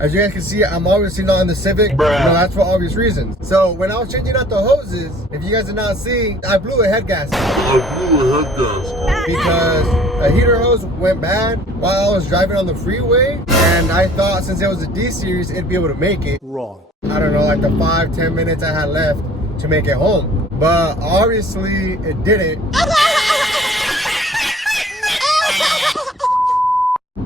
As you guys can see, I'm obviously not in the Civic. That's for obvious reasons. So when I was changing out the hoses, if you guys did not see, I blew a head gasket. Because a heater hose went bad while I was driving on the freeway, and I thought since it was a D series, it'd be able to make it. Wrong. I don't know, like the 5-10 minutes I had left to make it home, but obviously it didn't.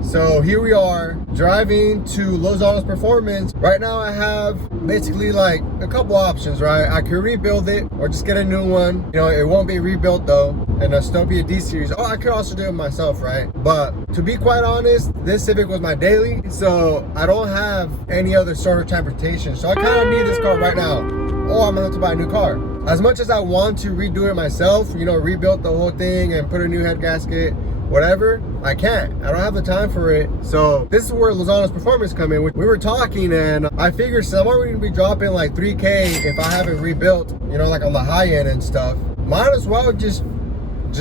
So here we are driving to Lozano's Performance. Right now I have basically like a couple options, right? I could rebuild it or just get a new one. You know, it won't be rebuilt though, and it'll still be a D series. Oh, I could also do it myself, right? But to be quite honest, this Civic was my daily, so I don't have any other sort of transportation. So I kind of need this car right now, or I'm gonna have to buy a new car. As much as I want to redo it myself, you know, rebuild the whole thing and put a new head gasket, whatever, I can't. I don't have the time for it. So this is where Lozano's Performance come in. We were talking and I figured somewhere we'd be dropping like 3K if I haven't rebuilt, you know, like on the high end and stuff. Might as well just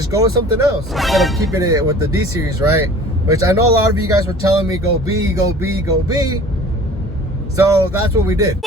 go with something else instead of keeping it with the D series, right? Which I know a lot of you guys were telling me go B, go B, go B. So that's what we did.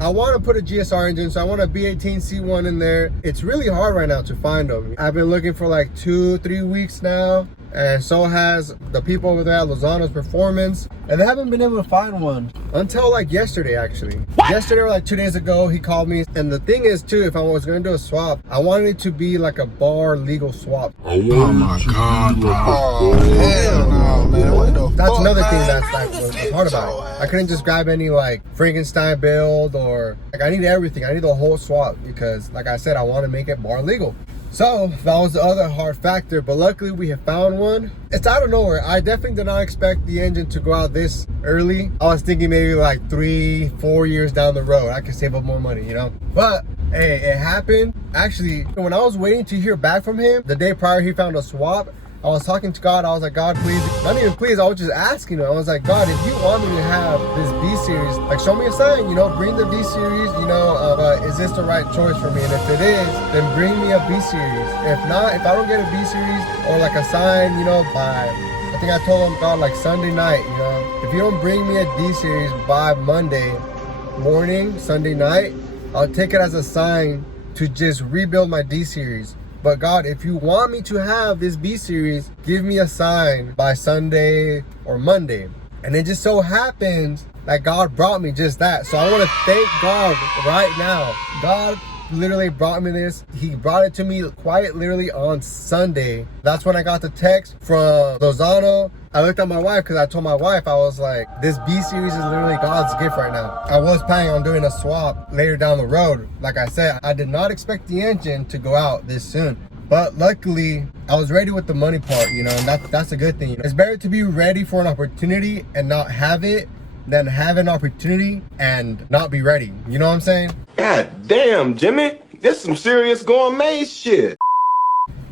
I want to put a GSR engine, so I want a B18 C1 in there. It's really hard right now to find them. I've been looking for like 2-3 weeks now, and so has the people over there at Lozano's Performance, and they haven't been able to find one until like yesterday, actually. Yesterday or like 2 days ago, he called me, and the thing is too, if I was going to do a swap, I wanted it to be like a bar legal swap. Oh my God. Oh, hell no, man. That's another thing that's hard about it. I couldn't just grab any like Frankenstein build, or like I need everything. I need the whole swap because like I said, I want to make it bar legal. So that was the other hard factor, but luckily we have found one. It's out of nowhere. I definitely did not expect the engine to go out this early. I was thinking maybe like 3-4 years down the road I could save up more money, you know? But hey, it happened. Actually, when I was waiting to hear back from him, the day prior he found a swap, I was talking to God. I was like, God, please, not even please, I was just asking him. I was like, God, if you want me to have this B series, like show me a sign, you know, bring the B series, you know, but is this the right choice for me? And if it is, then bring me a B series. If not, if I don't get a B series or like a sign, you know, by, I think I told him, God, like Sunday night, you know, if you don't bring me a D series by Monday morning, Sunday night, I'll take it as a sign to just rebuild my D series. But God, if you want me to have this B series, give me a sign by Sunday or Monday. And it just so happens that God brought me just that. So I want to thank God right now. God literally brought me this. He brought it to me quite literally on Sunday. That's when I got the text from Lozano. I looked at my wife because I told my wife, I was like, this B series is literally God's gift right now. I was planning on doing a swap later down the road. Like I said, I did not expect the engine to go out this soon. But luckily, I was ready with the money part, you know, and that's a good thing. You know? It's better to be ready for an opportunity and not have it than have an opportunity and not be ready. You know what I'm saying? God damn, Jimmy. This some serious gourmet shit.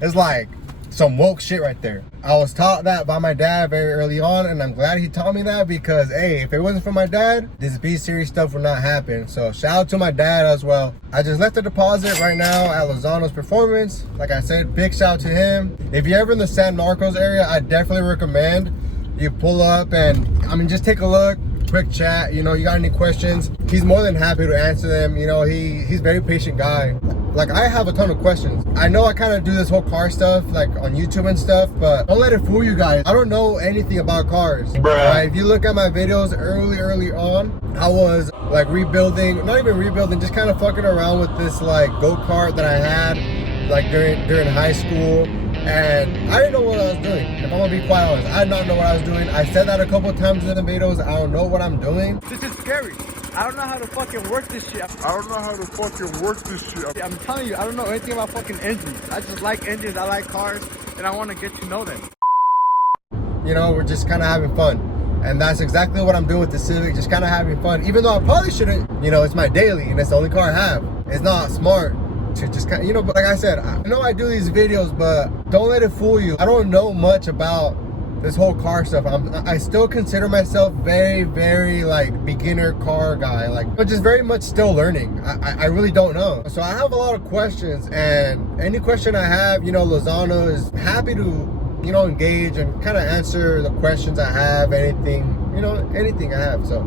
It's like some woke shit right there. I was taught that by my dad very early on, and I'm glad he taught me that because, hey, if it wasn't for my dad, this B-series stuff would not happen. So shout out to my dad as well. I just left a deposit right now at Lozano's Performance. Like I said, big shout out to him. If you're ever in the San Marcos area, I definitely recommend you pull up and, I mean, just take a look. Quick chat, you know, you got any questions, he's more than happy to answer them. You know, he's a very patient guy. Like, I have a ton of questions. I know I kind of do this whole car stuff like on YouTube and stuff, but don't let it fool you guys. I don't know anything about cars. Right? If you look at my videos early on, I was like rebuilding, not even rebuilding, just kind of fucking around with this like go-kart that I had like during high school. And I didn't know what I was doing. If I'm gonna be quite honest, I did not know what I was doing. I said that a couple of times in the videos. I don't know what I'm doing. This is scary. I don't know how to fucking work this shit. I'm telling you, I don't know anything about fucking engines. I just like engines, I like cars, and I want to get to know them. You know, we're just kind of having fun. And that's exactly what I'm doing with the Civic, just kind of having fun. Even though I probably shouldn't, you know, it's my daily and it's the only car I have. It's not smart to just kind of, you know, but like I said, I know I do these videos, but don't let it fool you. I don't know much about this whole car stuff. I still consider myself very like beginner car guy, like, but just very much still learning. I really don't know. So I have a lot of questions, and any question I have, you know, Lozano is happy to, you know, engage and kind of answer the questions I have, anything you know, anything I have. So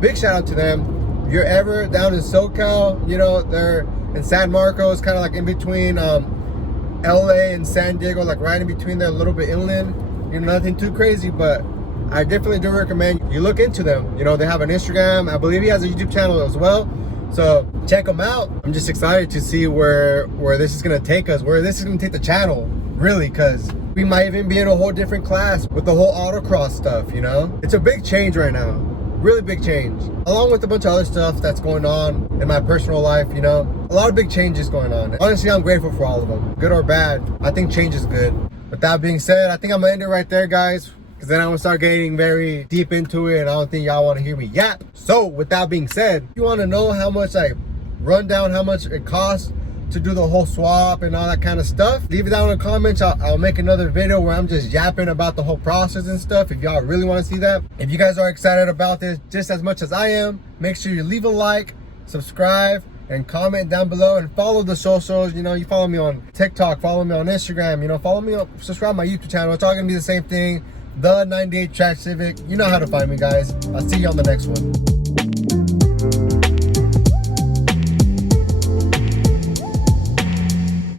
big shout out to them. If you're ever down in SoCal, you know, they're in San Marcos, kind of like in between LA and San Diego, like right in between there, a little bit inland. You know, nothing too crazy, but I definitely do recommend you look into them. You know, they have an Instagram. I believe he has a YouTube channel as well. So check them out. I'm just excited to see where this is gonna take us, where this is gonna take the channel, really, because we might even be in a whole different class with the whole autocross stuff, you know? It's a big change right now, really big change. Along with a bunch of other stuff that's going on in my personal life, you know? A lot of big changes going on. Honestly, I'm grateful for all of them, good or bad. I think change is good. With that being said, I think I'm gonna end it right there, guys, because then I'm gonna start getting very deep into it and I don't think y'all wanna hear me yap. So with that being said, if you wanna know how much, like, run down how much it costs to do the whole swap and all that kind of stuff, leave it down in the comments. I'll make another video where I'm just yapping about the whole process and stuff, if y'all really wanna see that. If you guys are excited about this just as much as I am, make sure you leave a like, subscribe, and comment down below, and follow the socials. You know, you follow me on TikTok, follow me on Instagram, you know, follow me, subscribe to my YouTube channel. It's all gonna be the same thing, the 98 Track Civic. You know how to find me, guys. I'll see you on the next one.